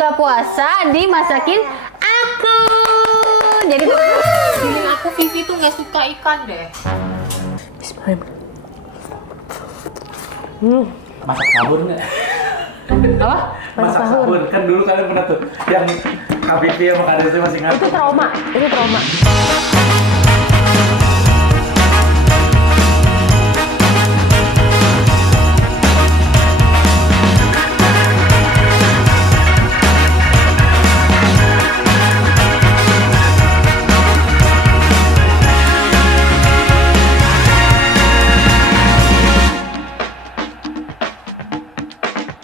buka puasa dimasakin aku. Jadi feeling aku Vivi tuh nggak suka ikan deh. Bismillahirrahmanirrahim. Masak sahur nggak? Apa? Masak sahur. Kan dulu kalian pernah tuh yang Habibi sama Kak Desi masih ngatur. Itu trauma.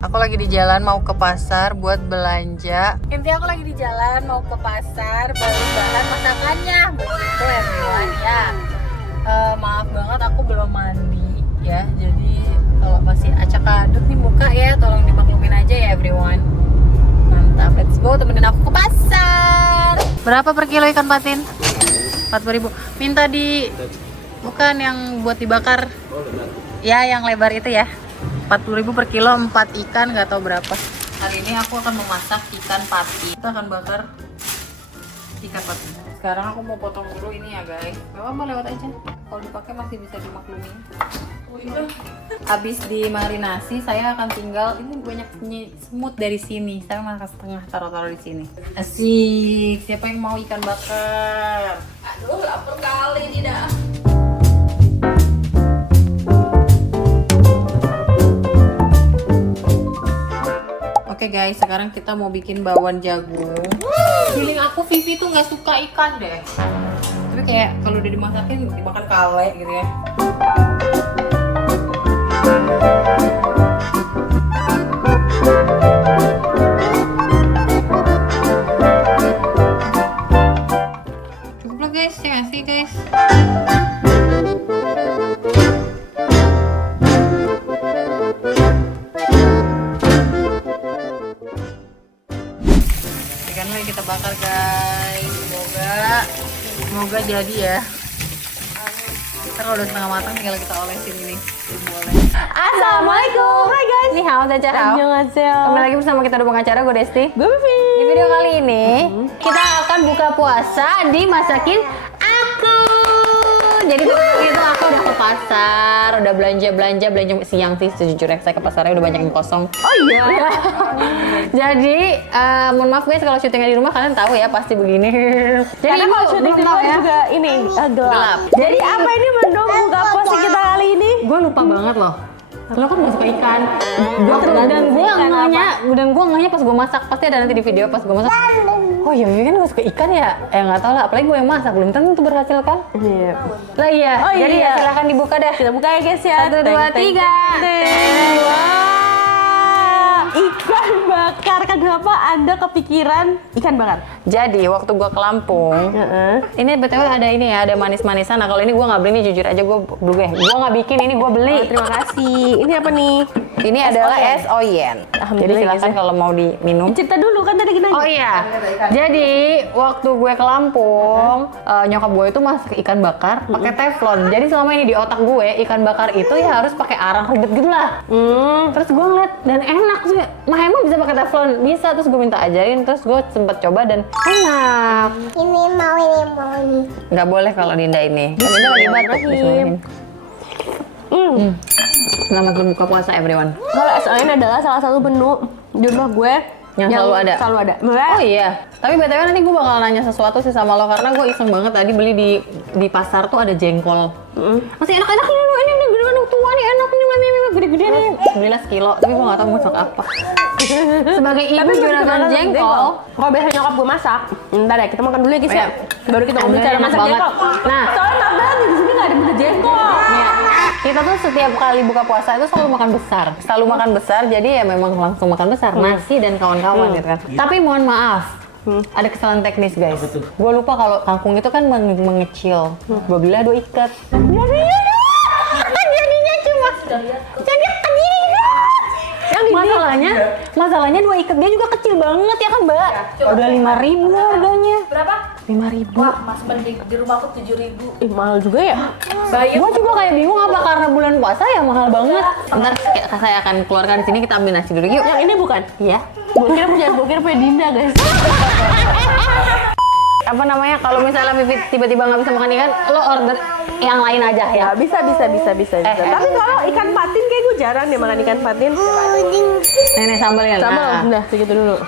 Aku lagi di jalan mau ke pasar buat belanja. Intinya aku lagi di jalan mau ke pasar beli bahan masakannya. Begitu everyone ya. Maaf banget aku belum mandi ya. Jadi kalau masih acak aduk nih muka ya, tolong dimaklumin aja ya everyone. Mantap, let's go temenin aku ke pasar. Berapa per kilo ikan patin? 40.000. Minta di bukan yang buat dibakar. Ya, yang lebar itu ya. 40.000 per kilo, 4 ikan, nggak tahu berapa. Hari ini aku akan memasak ikan patin. Kita akan bakar ikan patin. Sekarang aku mau potong dulu ini ya guys. Gak apa-apa, lewat aja. Kalau dipakai masih bisa dimaklumi. Habis dimarinasi, saya akan tinggal. Ini banyak semut dari sini. Saya makan setengah, taruh-taruh di sini. Asik. Siapa yang mau ikan bakar? Aduh, lapar kali tidak. Oke guys, sekarang kita mau bikin bakwan jagung. Feeling aku Vivi tuh nggak suka ikan deh. Tapi kayak kalau udah dimasakin dimakan kale gitu ya. Cukup lah guys, ya nggak sih guys. Ikan lagi kita bakar guys, semoga jadi ya. Ntar kalau udah setengah matang tinggal kita olesin ini. Assalamualaikum. Hai guys. Ni hao, daja hao. Annyeonghaseyo. Kembali lagi bersama kita di pengacara, gue Desti. Gue Vivi. Di video kali ini kita akan buka puasa dimasakin aku. Jadi itu aku udah ke pasar, udah belanja siang sih sejujurnya saya ke pasarnya udah banyak yang kosong. Oh iya. Jadi mohon maaf guys kalau syutingnya di rumah kalian tahu ya pasti begini. Jadi Karena kalau syuting di luar juga ini gelap. Jadi apa ini menu buka puasa kita kali ini? Gue lupa banget loh. Lo kan gak suka ikan. Dan gue ngehnya pas gue masak. Pasti ada nanti di video pas gue masak. Oh iya, Vivi kan gak suka ikan ya? Gak tau lah, apalagi gue yang masak. Belum tentu berhasil kan? Iya. Lah iya, Oh, jadi iya. ya silahkan dibuka dah. Kita buka ya guys ya. 1, 2, 3. Wah, ikan bakar. Kenapa Anda kepikiran ikan bakar? Jadi waktu gue ke Lampung, ini BTW ada ini ya, ada manis-manisan. Nah kalau ini gue nggak beli nih, jujur aja gue gue nggak bikin ini, gue beli. Terima kasih. Ini apa nih? Ini adalah es oyen. Jadi Alhamdulillah, silahkan guys, ya. kalau mau diminum. Cerita dulu kan tadi kita. Oh iya, jadi waktu gue ke Lampung, nyokap gue itu masak ikan bakar pakai teflon. Jadi selama ini di otak gue ikan bakar itu ya harus pakai arang ribet gitu lah. Terus gue ngeliat dan enak sih, mah emang bisa pakai teflon? Bisa, terus gue minta ajarin, terus gue sempet coba dan enak. Ini mau. Nggak boleh kalau Dinda ini. Kan Dinda lagi batuk. Bismillahirrahmanirrahim. Selamat berbuka puasa everyone. Kalau SON adalah salah satu menu di rumah gue Yang selalu ada? Selalu ada. Oh iya, tapi BTW nanti gue bakal nanya sesuatu sih sama lo karena gue iseng banget tadi beli di pasar tuh ada jengkol. Masih enak-enak ini gede-gede tua nih, enak nih, gede-gede nih. Belilah sekilo, tapi gue nggak tahu mau masak apa. Sebagai ibu juragan jengkol, kalau biasa nyokap gue masak, ntar ya kita makan dulu ya guys ya. Baru kita ngomongin cara enak masak banget. jengkol. Nah. Soalnya nggak banget di sini nggak ada beda jengkol. Nih, kita tuh setiap kali buka puasa itu selalu makan besar. Selalu makan besar, jadi ya memang langsung makan besar. Nasi dan kawan-kawan gitu kan. Tapi mohon maaf, ada kesalahan teknis guys. Gue lupa kalau kangkung itu kan mengecil. Gue beli 2 ikat. Jadinya cuma jadi kecil. Masalahnya 2 ikat dia juga kecil banget ya kan Mbak? Udah 5.000 harganya. Berapa? 5.000. Wah, Mas mending di rumahku 7.000. Mahal juga ya. Bayar. Gua juga kayak bingung apa karena bulan puasa ya mahal banget. Ntar saya akan keluarkan sini, kita ambil nasi dulu yuk. Yang ini bukan? Iya. Gue kira punya Dinda guys. Apa namanya, kalau misalnya Vivi tiba-tiba nggak bisa makan ikan, lo order yang lain aja ya. Ya bisa. Tapi kalau ikan patin kayak gue jarang deh makan ikan patin. Nenek sambal ya. Sambal, udah segitu dulu.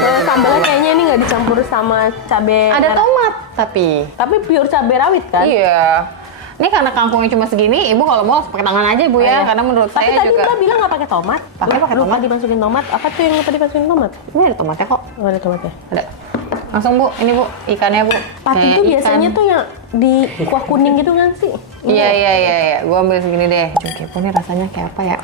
Sambalnya kayaknya ini nggak dicampur sama cabai. Ada tomat tapi. Tapi pure cabai rawit kan? Iya. Ini karena kangkungnya cuma segini, ibu kalau mau pakai tangan aja bu ya, karena menurut Tapi saya tadi juga. Mbak bilang nggak pakai tomat. Pakai Lupa tomat. dimasukin tomat. Apa tuh yang lupa dimasukin tomat? Ini ada tomatnya kok. Oh, ada tomatnya. Ada. Langsung bu, ini bu ikannya bu. Patin Kayak tuh biasanya ikan. tuh yang di kuah kuning gitu kan sih? Iya. Gua ambil segini deh. Oke, ini rasanya kayak apa ya?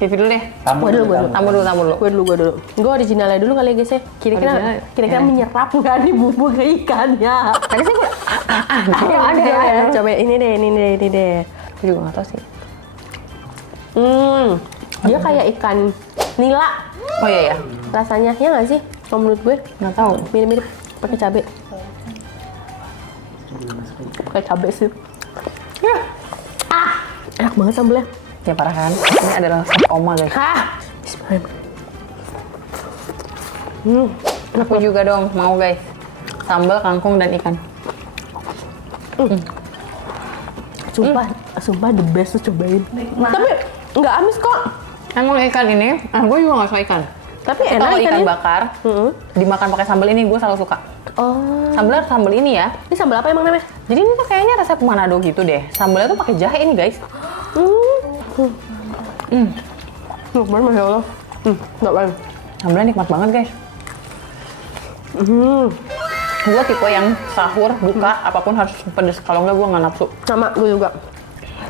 Vivi dulu deh. Tamu Gua dulu. Tamu dulu. Gue dulu. Gue originalnya dulu kali ya guys ya. Kira-kira Original. menyerap nggak nih bumbu ke ikannya? Tadi sih gua Ada ya. Coba ini deh. Aku juga nggak tahu sih. Dia kayak ikan nila Oh iya ya. rasanya, ya nggak sih? Kalau menurut gue Nggak tahu. mirip-mirip pakai cabai. Pakai cabai sih. Enak banget sambelnya. Ya parah kan? Ini adalah resep oma guys. Aku juga dong mau guys. Sambal, kangkung dan ikan. Sumpah the best tuh cobain. Tapi nggak amis kok. Emang ikan ini, gue juga nggak suka ikan. Tapi Tapi enak kalau ikan ikannya. bakar, dimakan pakai sambal ini gue selalu suka. Oh, Sambalnya sambal ini ya. ini sambal apa emang namanya? Jadi ini tuh kayaknya resep Manado gitu deh. Sambalnya tuh pakai jahe ini guys. Baru masya Allah. Nggak banget. Sambalnya nikmat banget guys. Gue tipe yang sahur, buka, apapun harus pedes. Kalau enggak gue nggak nafsu. Sama gue juga.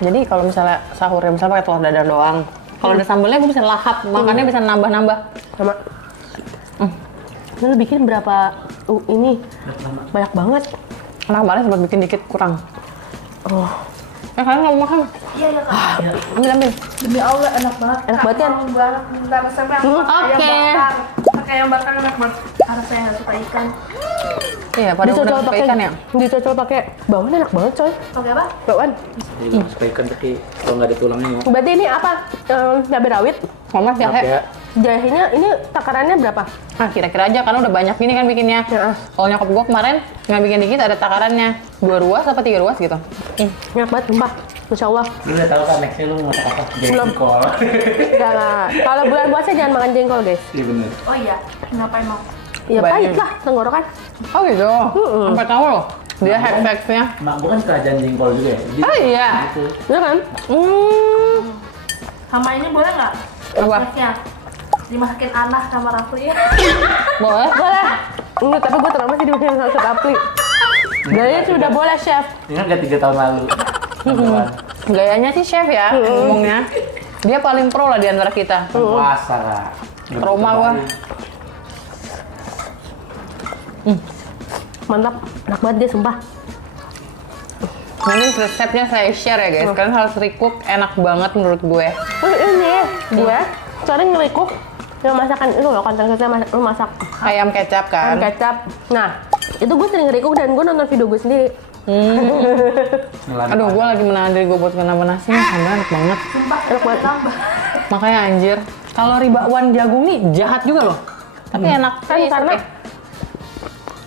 Jadi kalau misalnya sahur ya misalnya pakai telur dadar doang. Kalau ada sambalnya gue bisa lahap, makannya bisa nambah-nambah. Sama. Ini lu bikin berapa ini? Banyak banget. Nah kemarin sempat bikin dikit kurang. Oh, Kalian nggak mau makan? Iya Kak. Ambil. Demi Allah enak banget. Enak banget kan? Mau banget minta resepnya. Oke. Pakai yang bakar enak banget. Karena saya nggak suka ikan. Iya, pada Dicocol udah suka pakai ikan ya. Dicocol pakai bawang enak banget coy. Pakai apa? Bawang. Jadi suka ikan tapi kalau nggak ada tulangnya ya. Berarti ini apa? Cabai rawit. Mama Maaf jahe. ya. Jahenya ini takarannya berapa? Nah, kira-kira aja karena udah banyak gini kan bikinnya. Ya. Kalau nyokap gua kemarin nggak bikin dikit ada takarannya. 2 ruas apa 3 ruas gitu. Enak banget, sumpah. Masya Allah. Lu udah tahu kan nextnya lu mau masak apa? Jengkol. Enggak. Kalau bulan puasa jangan makan jengkol guys. Iya bener. Oh iya. Kenapa emang? Ya Bayangin. pahit lah tenggorokan. Oh gitu. Sampai tahu loh. Dia hack-hacknya. Mak gua kan kerajaan jengkol juga ya. Jadi Oh iya. gitu. Iya kan? Sama ini boleh nggak? Apa? Masnya dimasakin Anah sama Rafli. Boleh? Boleh. Enggak, tapi gue trauma sih dimakan sama Rapli. Gaya sudah boleh chef. Ingat nggak 3 tahun lalu? Gayanya sih chef ya ngomongnya. Dia paling pro lah di antara kita. Puasa lah. Trauma gua. Mantap. Enak banget dia sumpah. Ini resepnya saya share ya guys. Kalian harus recook, enak banget menurut gue. Ini gue sering nge-recook yang masakan itu loh, konten saya masak Ayam kecap kan. ayam kecap. Nah, itu gue sering nge-recook dan gue nonton video gue sendiri. Aduh, gue lagi menahan diri gue buat nambah nasi nih, sambalnya enak banget. Enak banget. Makanya anjir, kalori bakwan jagung nih jahat juga loh. Tapi enak Kan Yes, karena oke.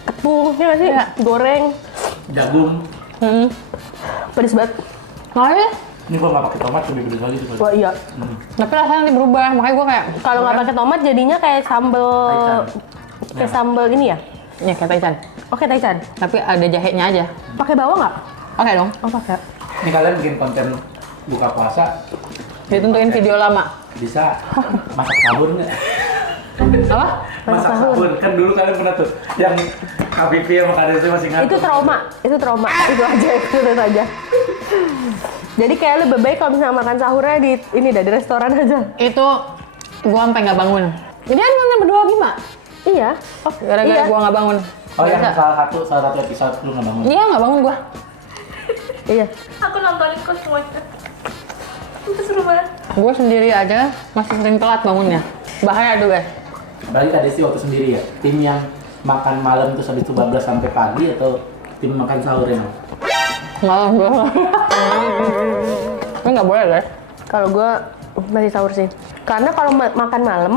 tepung, ya nggak sih? Iya. Goreng, Jagung. pedes banget. Nah, ya. Ini gua nggak pakai tomat lebih pedes lagi tuh. Wah iya. Tapi rasanya nanti berubah, makanya gue kayak Kalau nggak pakai tomat jadinya kayak sambel, Taichan. kayak sambel ini ya? ya kayak taichan. Oke, taichan. Tapi ada jahenya aja. Pakai bawang nggak? Oke dong. Oh pakai. Ini kalian bikin konten buka puasa Ditentuin video lama. bisa masak sahur nggak? Apa? Masak sahur kan dulu kalian pernah tuh yang Habibi sama Kak Desi masih ngantuk. Itu trauma, itu trauma. Itu aja, itu aja. Jadi kayak lebih baik kalau misalnya makan sahurnya di ini dah di restoran aja. Itu gue sampai nggak bangun. Jadi kan nonton berdua Bima. Iya. Oh, gara-gara Iya. gue nggak bangun. Oh yang Masa? salah satu episode lu nggak bangun. Iya nggak bangun gue. Iya. Aku nontonin kok semuanya. Itu seru banget. Gue sendiri aja masih sering telat bangunnya. Bahaya tuh guys. Balik Kak Desi waktu sendiri ya. Tim yang makan malam terus habis itu bablas sampai pagi atau tim makan sahur emang? Malam gue. Ini nggak boleh guys. Kalau gue masih sahur sih. Karena kalau makan malam,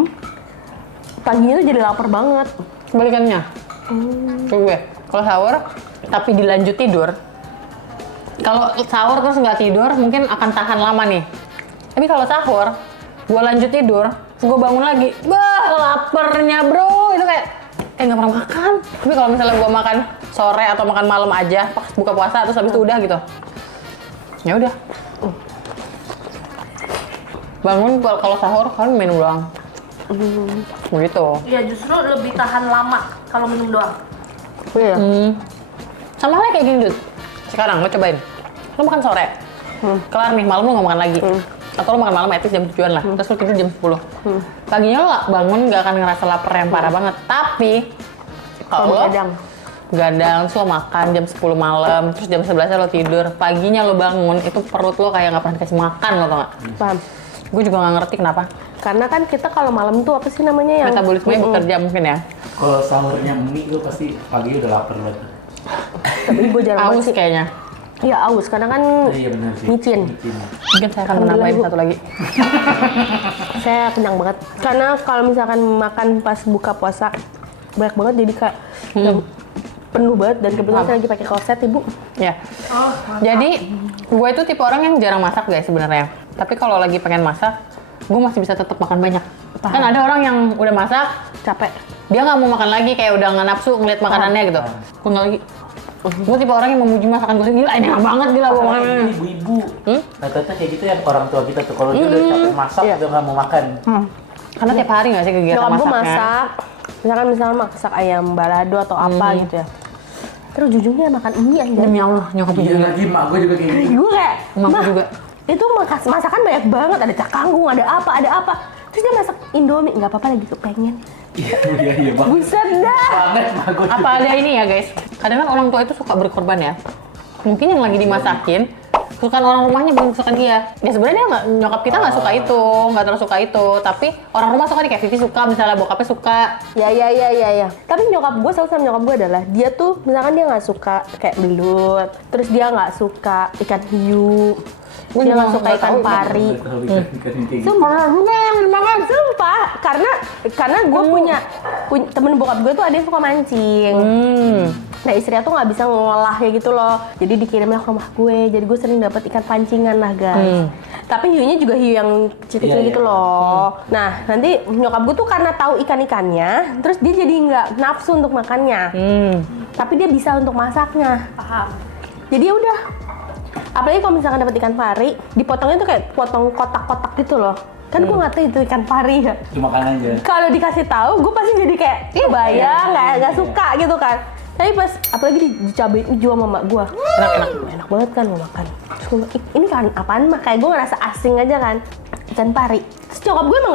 paginya tuh jadi lapar banget. Kebalikannya. Gue. Kalau sahur, tapi dilanjut tidur. Kalau sahur terus nggak tidur, mungkin akan tahan lama nih. Tapi kalau sahur, gue lanjut tidur, gue bangun lagi, laparnya bro, itu kayak nggak pernah makan. Tapi kalau misalnya gue makan sore atau makan malam aja, pas buka puasa terus habis itu udah gitu, ya udah. Bangun kalau sahur kan minum doang. Begitu. Iya, justru lebih tahan lama kalau minum doang. Iya. Sama halnya kayak gini, Dut. Sekarang lo cobain. Lo makan sore. Kelar nih, malam lo nggak makan lagi. Atau lo makan malam at least jam 7-an lah. Terus lo tidur jam 10. Paginya lo bangun nggak akan ngerasa lapar yang parah banget. Tapi kalau lo gadang, terus lo makan jam 10 malam, terus jam 11 lo tidur. Paginya lo bangun, itu perut lo kayak nggak pernah dikasih makan, lo tau nggak? Paham. Gue juga nggak ngerti kenapa. Karena kan kita kalau malam tuh apa sih namanya yang Metabolismenya bekerja mungkin ya. Kalau sahurnya mie lu pasti pagi udah lapar banget. Tapi gue jarang banget Aus sih. kayaknya. Iya aus, karena kan Iya benar sih. micin. Mungkin saya akan menambahin Alhamdulillah, Bu. satu lagi. Saya kenyang banget. Karena kalau misalkan makan pas buka puasa banyak banget jadi kayak penuh banget dan kebetulan saya lagi pakai korset ibu. Ya. Jadi gue itu tipe orang yang jarang masak guys sebenarnya. Tapi kalau lagi pengen masak, gue masih bisa tetap makan banyak. Kan ada orang yang udah masak Capek. dia nggak mau makan lagi, kayak udah nggak nafsu ngeliat makanannya gitu. Gue nggak lagi. Gue tipe orang yang memuji masakan gue, gila ini enak banget gila gue makan. Ibu-ibu, rata-rata kayak gitu ya orang tua kita tuh. Kalau dia udah capek masak, Iya. udah nggak mau makan. Karena tiap hari nggak sih kegiatan Nyokap gue masaknya. masak, misalkan masak ayam balado atau apa gitu ya. Terus ujungnya makan mie aja. Demi Allah nyokap gue Iya juga. lagi, mak gue juga kayak gitu. Gue kayak, Emak "Ma, gue juga." itu masakan banyak banget, ada cak kangkung, ada apa. Terus dia masak Indomie, nggak apa-apa lagi tuh pengen. Iya banget. Buset dah. Banget mak gue. Apa ada ini ya guys? Kadang kan orang tua itu suka berkorban ya. Mungkin yang lagi dimasakin, bukan orang rumahnya belum suka dia. Ya sebenarnya dia nyokap kita nggak suka itu, nggak terlalu suka itu. Tapi orang rumah suka nih, kayak Vivi suka, misalnya bokapnya suka. Ya. Tapi nyokap gue selalu sama nyokap gue adalah dia tuh misalkan dia nggak suka kayak belut, terus dia nggak suka ikan hiu, Gue dia juga nggak suka nggak ikan tahu, pari. Orang rumah yang dimakan. Sumpah, karena gue punya temen bokap gue tuh ada yang suka mancing. Nah istrinya tuh nggak bisa ngolah kayak gitu loh, jadi dikirimnya ke rumah gue. Jadi gue sering dapat ikan pancingan lah guys. Tapi hiunya juga hiu yang kecil-kecil Iya, gitu iya. loh. Nah nanti nyokap gue tuh karena tahu ikan-ikannya, terus dia jadi nggak nafsu untuk makannya. Tapi dia bisa untuk masaknya. Paham. Jadi ya udah. Apalagi kalau misalkan dapat ikan pari, dipotongnya tuh kayak potong kotak-kotak gitu loh. Kan gue nggak tahu itu ikan pari ya. Cuma makan aja. Kalau dikasih tahu, gue pasti jadi kayak bayang, nggak suka gitu kan. Tapi pas apalagi dicabain hijau sama mak gue, enak banget kan mau makan. Terus gue bilang, ini kan apaan mak? Kayak gue ngerasa asing aja kan. Ikan pari. Terus nyokap gue emang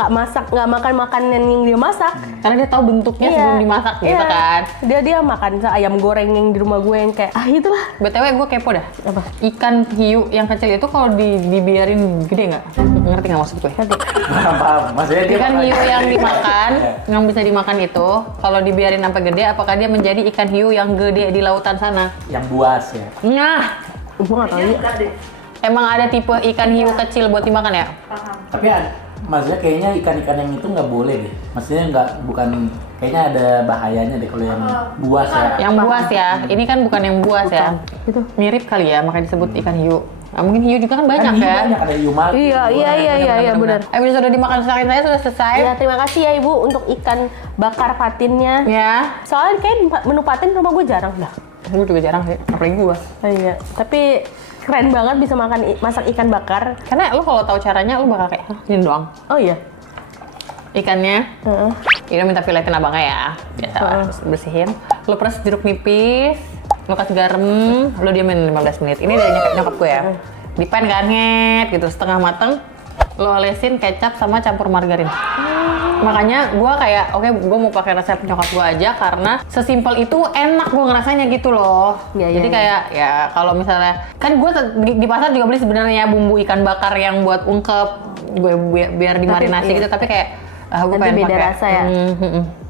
nggak makan makanan yang dia masak. Karena dia tahu bentuknya sebelum dimasak gitu kan. Dia makan ayam goreng yang di rumah gue yang kayak itulah. BTW gue kepo dah. Apa? Ikan hiu yang kecil itu kalau dibiarin gede nggak? Ngerti nggak maksud gue? Paham. Maksudnya dia Ikan makan- hiu yang dimakan, Iya. yang bisa dimakan itu, kalau dibiarin sampai gede, apakah dia menjadi ikan hiu yang gede di lautan sana? Yang buas ya. Nah, Gue nggak tahu ya. Enggak deh. emang ada tipe ikan hiu kecil buat dimakan ya? Paham. Tapi maksudnya kayaknya ikan-ikan yang itu nggak boleh deh. Maksudnya kayaknya ada bahayanya deh kalau yang buas ya. Yang buas ya, ini kan bukan yang buas ya. Itu. Mirip kali ya, makanya disebut ikan hiu. Nah, mungkin hiu juga kan banyak Kan hiu ya. banyak, ada hiu mati. Iya benar. Episode dimakan selain saya sudah selesai. Ya terima kasih ya ibu untuk ikan bakar patinnya. Ya, Soalnya kayak menu patin rumah gue jarang dah. gue juga jarang sih, apalagi gue. Iya. Tapi keren banget bisa masak ikan bakar. Karena lu kalau tahu caranya, lu bakal kayak, "Hah, ini doang." Oh iya. Ikannya, Heeh. ini minta filetin abangnya ya. Biasa lah, terus bersihin. Lu peres jeruk nipis, lu kasih garam, lu diamin 15 menit. Ini dari nyokap gue ya. Di pan kan, nget, gitu, setengah mateng. Lu olesin kecap sama campur margarin. Makanya gue kayak, oke, gue mau pakai resep nyokap gue aja karena sesimpel itu enak gue ngerasanya gitu loh. Iya, Jadi iya, kayak ya kalau misalnya kan gue di pasar juga beli sebenarnya bumbu ikan bakar yang buat ungkep gue biar dimarinasi Tapi, iya. gitu, tapi kayak Gue Nanti pengen beda pakai. rasa ya.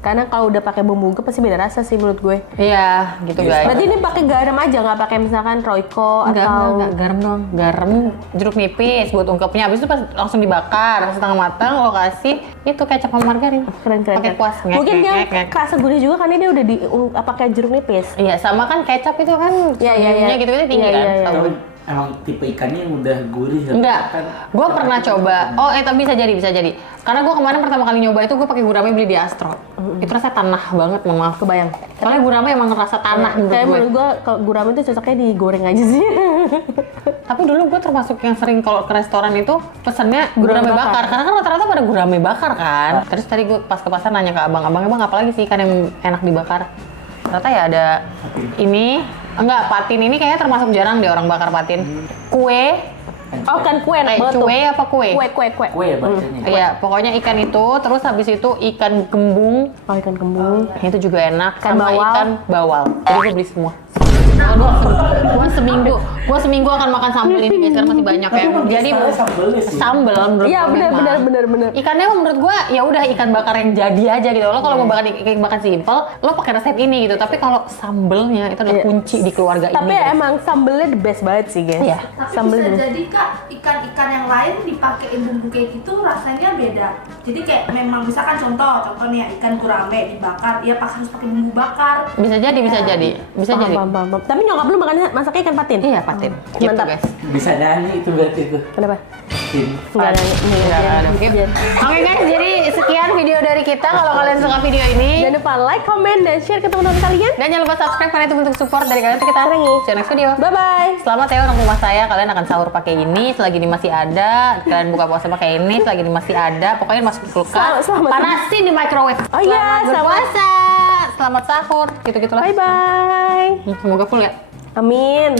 Karena kalau udah pakai bumbu ungkep pasti beda rasa sih menurut gue. Iya, gitu guys. Berarti ini pakai garam aja, nggak pakai misalkan Royco atau Enggak, garam dong. Garam, jeruk nipis buat ungkepnya. Habis itu pas langsung dibakar setengah matang, lo kasih itu kecap sama margarin. keren. Pakai kuas. Mungkin dia kerasa gurih juga karena dia udah di pakai jeruk nipis. Iya, sama kan kecap itu kan Iya, bumbunya gitu-gitu tinggi Iya, kan. iya, iya. Tahu. Emang tipe ikannya yang udah gurih. Enggak, Kan gue pernah coba. Tapi bisa jadi. Karena gue kemarin pertama kali nyoba itu gue pakai gurame beli di Astro. Itu rasanya tanah banget, mohon maaf. Kebayang. Soalnya gurame emang rasa tanah menurut Kayak gue. menurut gue kalau gurame itu cocoknya digoreng aja sih. Tapi dulu gue termasuk yang sering kalau ke restoran itu pesennya gurame Gurame bakar. bakar. Karena kan rata-rata pada gurame bakar kan. Terus tadi gue pas ke pasar nanya ke abang, abang apalagi sih ikan yang enak dibakar? Ternyata ya ada ini. Enggak, patin ini kayaknya termasuk jarang deh orang bakar patin. Kue, Oh kan kue enak banget tuh. cuy apa kue? kue ya bacanya. Iya, pokoknya ikan itu, terus habis itu ikan gembung, Oh ikan kembung. itu juga enak, Ikan sama bawal. ikan bawal. Jadi gue beli semua. Gue seminggu akan makan sambal ini guys, karena masih banyak ya. Tapi Jadi emang sambelnya sih. sambal menurut Iya gue benar. Ikannya menurut gue ya udah ikan bakar yang jadi aja gitu. Lo kalau mau makan simpel, lo pakai resep ini gitu. Tapi kalau sambelnya itu adalah Iya. kunci di keluarga Tapi ini. guys. emang sambelnya the best banget sih guys. Iya. Tapi Sambelnya bisa the best. jadi kak ikan-ikan yang lain dipakein bumbu kayak gitu rasanya beda. Jadi kayak memang misalkan contoh nih ya, ikan gurame dibakar, ya harus pakai bumbu bakar. Bisa jadi. Paham. Tapi nyokap lu masaknya ikan patin? Iya, patin. Gitu Mantap. guys. Bisa nyanyi itu berarti itu. Kenapa? Tim. Enggak ada. Nggak ada. Oke guys, jadi sekian video dari kita. Kalau kalian suka video ini, Jangan lupa like, comment, dan share ke teman-teman kalian. dan jangan lupa subscribe karena itu bentuk support dari kalian. Kita Sekarang nih. see you next video. Bye-bye. Selamat ya orang rumah saya, kalian akan sahur pakai ini selagi ini masih ada. Kalian buka puasa pakai ini selagi ini masih ada. Pokoknya masuk ke kulkas, Selamat. panasin di microwave. Oh iya, Selamat berpuasa, selamat sahur, gitu-gitulah. Bye-bye. Semoga full ya. Amin.